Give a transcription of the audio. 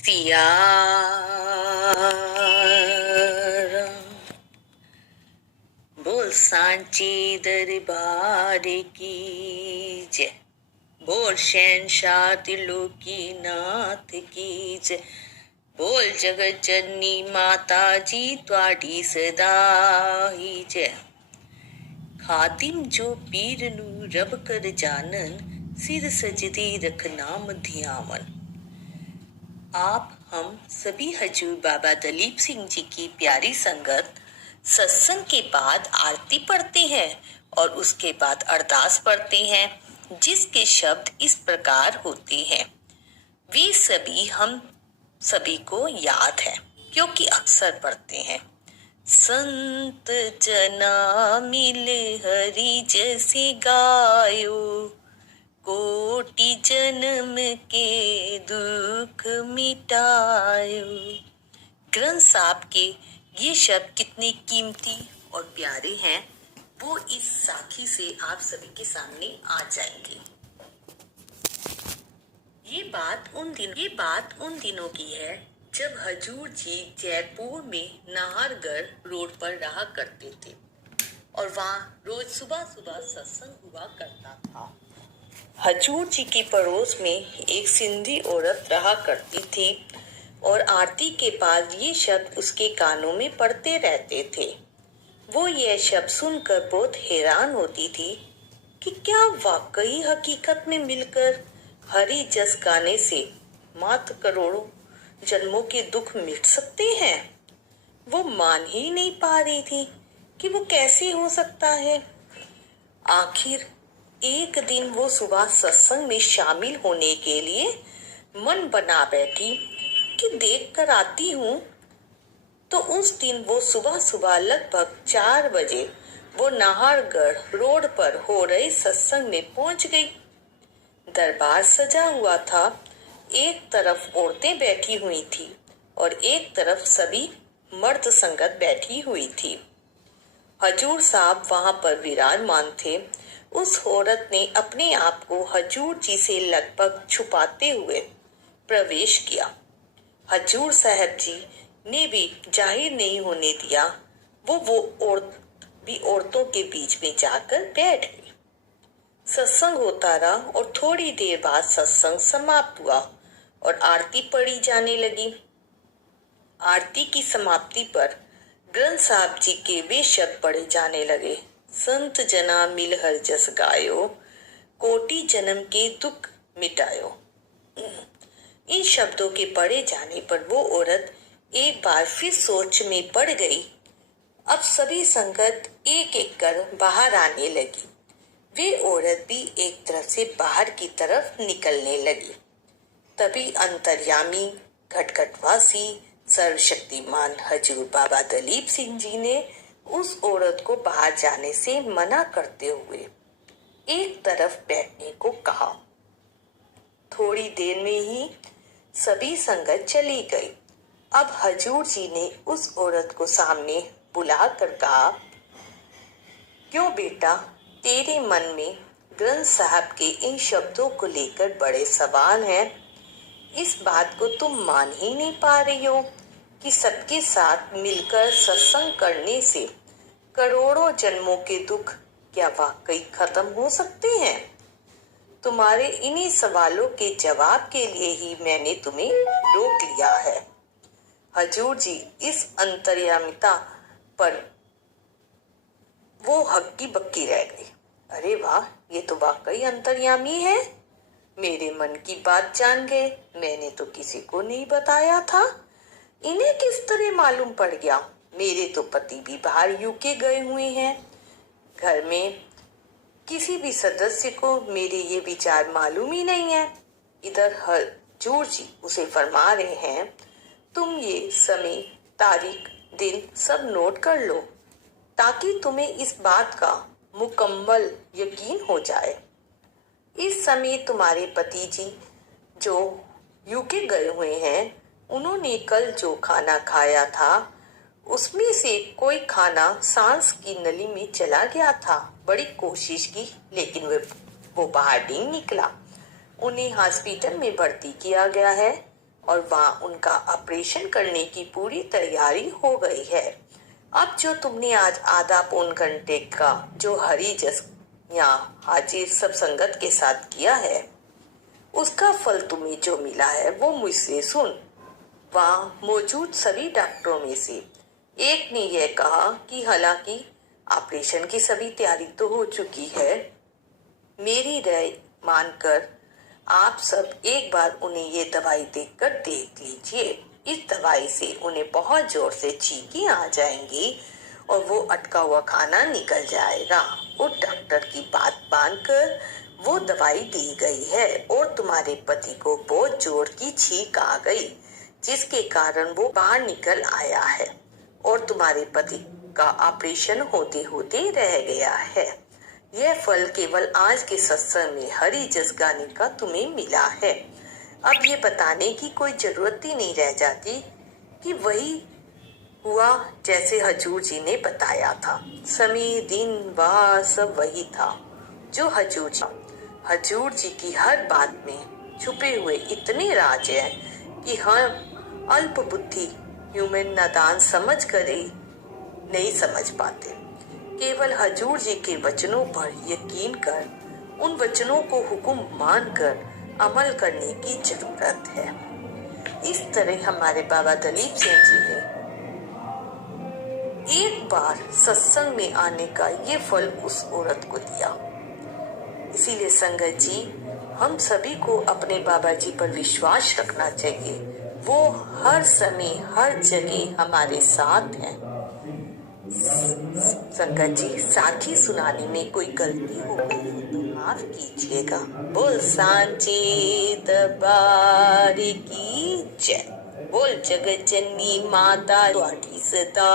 सिया बोल सांची दरबार की जय। बोल शहंशाह त्रिलोकी नाथ की जय। बोल जगत जननी माता जी त्वाडी सदा ही जय। खातिम जो पीर नू रब कर जानन, सिर सजदी रख नाम धियावन। आप हम सभी हजूर बाबा दलीप सिंह जी की प्यारी संगत सत्संग के बाद आरती पढ़ते हैं और उसके बाद अरदास पढ़ते हैं, जिसके शब्द इस प्रकार होते हैं। वे सभी हम सभी को याद है क्योंकि अक्सर पढ़ते हैं। संत जना मिले हरि जैसे गायो, कोटि जन्म के दुख मिटायो। ग्रंथ साहब के ये शब्द कितने कीमती और प्यारे हैं, वो इस साखी से आप सभी के सामने आ जाएंगे। ये बात उन दिनों की है जब हजूर जी जयपुर में नाहरगढ़ रोड पर रहा करते थे और वहाँ रोज सुबह सुबह सत्संग हुआ करता था। हजूर जी के पड़ोस में एक सिंधी औरत रहा करती थी और आरती के बाद ये शब्द उसके कानों में पड़ते रहते थे। वो ये शब्द सुनकर बहुत हैरान होती थी कि क्या वाकई हकीकत में मिलकर हरि जस गाने से मात्र करोड़ों जन्मों के दुख मिट सकते हैं। वो मान ही नहीं पा रही थी कि वो कैसे हो सकता है। आखिर एक दिन वो सुबह सत्संग में शामिल होने के लिए मन बना बैठी कि देख कर आती हूँ। तो उस दिन वो सुबह सुबह लगभग 4 बजे वो नाहरगढ़ रोड पर हो रहे सत्संग में पहुंच गई। दरबार सजा हुआ था। एक तरफ औरतें बैठी हुई थी और एक तरफ सभी मर्द संगत बैठी हुई थी। हजूर साहब वहां पर विराजमान थे। उस औरत ने अपने आप को हजूर जी से लगभग छुपाते हुए प्रवेश किया। हजूर साहब जी ने भी जाहिर नहीं होने दिया। वो औरत भी औरतों के बीच में जाकर बैठ गई। सत्संग होता रहा और थोड़ी देर बाद सत्संग समाप्त हुआ और आरती पढ़ी जाने लगी। आरती की समाप्ति पर ग्रंथ साहब जी के वे शब्द पढ़े जाने लगे। संत जना मिल हर जस गायो, कोटि जन्म के दुख मिटायो। इन शब्दों के पढ़े जाने पर वो औरत एक बार फिर सोच में पड़ गई। अब सभी संगत एक एक कर बाहर आने लगी। वे औरत भी एक तरफ से बाहर की तरफ निकलने लगी। तभी अंतर्यामी घटघटवासी सर्वशक्तिमान हजूर बाबा दलीप सिंह जी ने उस औरत को बाहर जाने से मना करते हुए एक तरफ बैठने को कहा। थोड़ी देर में ही सभी संगत चली गई। अब हजूर जी ने उस औरत को सामने बुलाकर कहा, क्यों बेटा, तेरे मन में ग्रंथ साहब के इन शब्दों को लेकर बड़े सवाल हैं। इस बात को तुम मान ही नहीं पा रही हो कि सबके साथ मिलकर सत्संग करने से करोड़ों जन्मों के दुख क्या वाकई खत्म हो सकते हैं। तुम्हारे इन्हीं सवालों के जवाब के लिए ही मैंने तुम्हें रोक लिया है। हजूर जी इस अंतर्यामिता पर वो हक्की बक्की रह गई। अरे वाह, ये तो वाकई अंतर्यामी है। मेरे मन की बात जान गए। मैंने तो किसी को नहीं बताया था। इन्हें किस तरह मालूम पड़ गया। मेरे तो पति भी बाहर यूके गए हुए हैं। घर में किसी भी सदस्य को मेरे ये विचार मालूम ही नहीं है। इधर हजूर जी उसे फरमा रहे हैं, तुम ये समय, तारीख, दिन सब नोट कर लो ताकि तुम्हें इस बात का मुकम्मल यकीन हो जाए। इस समय तुम्हारे पति जी जो यूके गए हुए हैं, उन्होंने कल जो खाना खाया था उसमें से कोई खाना सांस की नली में चला गया था। बड़ी कोशिश की लेकिन वो बाहर नहीं निकला। उन्हें हॉस्पिटल में भर्ती किया गया है और वहाँ उनका ऑपरेशन करने की पूरी तैयारी हो गई है। अब जो तुमने आज आधा पौन घंटे का जो हरी जस या हाजिर सब संगत के साथ किया है, उसका फल तुम्हें जो मिला है वो मुझसे सुन। वहाँ मौजूद सभी डॉक्टरों में से एक ने यह कहा कि हालांकि ऑपरेशन की सभी तैयारी तो हो चुकी है, मेरी राय मानकर आप सब एक बार उन्हें ये दवाई देकर देख लीजिए। इस दवाई से उन्हें बहुत जोर से छींकें आ जाएंगी और वो अटका हुआ खाना निकल जाएगा। उस डॉक्टर की बात मानकर वो दवाई दी गई है और तुम्हारे पति को बहुत जोर की छींक आ गई, जिसके कारण वो बाहर निकल आया है और तुम्हारे पति का ऑपरेशन होते होते रह गया है। यह फल केवल आज के सत्संग में हरी जस गाने का तुम्हें मिला है। अब ये बताने की कोई जरूरत ही नहीं रह जाती कि वही हुआ जैसे हजूर जी ने बताया था। समय दिन वार सब वही था जो हजूर जी की हर बात में छुपे हुए इतने राज हैं कि हम अल्प बुद्धि ह्यूमन नादान समझ कर ही नहीं समझ पाते। केवल हजूर जी के वचनों पर यकीन कर उन वचनों को हुक्म मानकर अमल करने की जरूरत है। इस तरह हमारे बाबा दलीप सिंह जी ने एक बार सत्संग में आने का ये फल उस औरत को दिया। इसीलिए संगत जी, हम सभी को अपने बाबा जी पर विश्वास रखना चाहिए। वो हर समय हर जगह हमारे साथ हैं। संगत जी, साखी सुनाने में कोई गलती हो गई हो तो माफ कीजिएगा। बोल सांची दरबार की जय। बोल जगत जननी माता ਤੁਹਾਡੀ सदा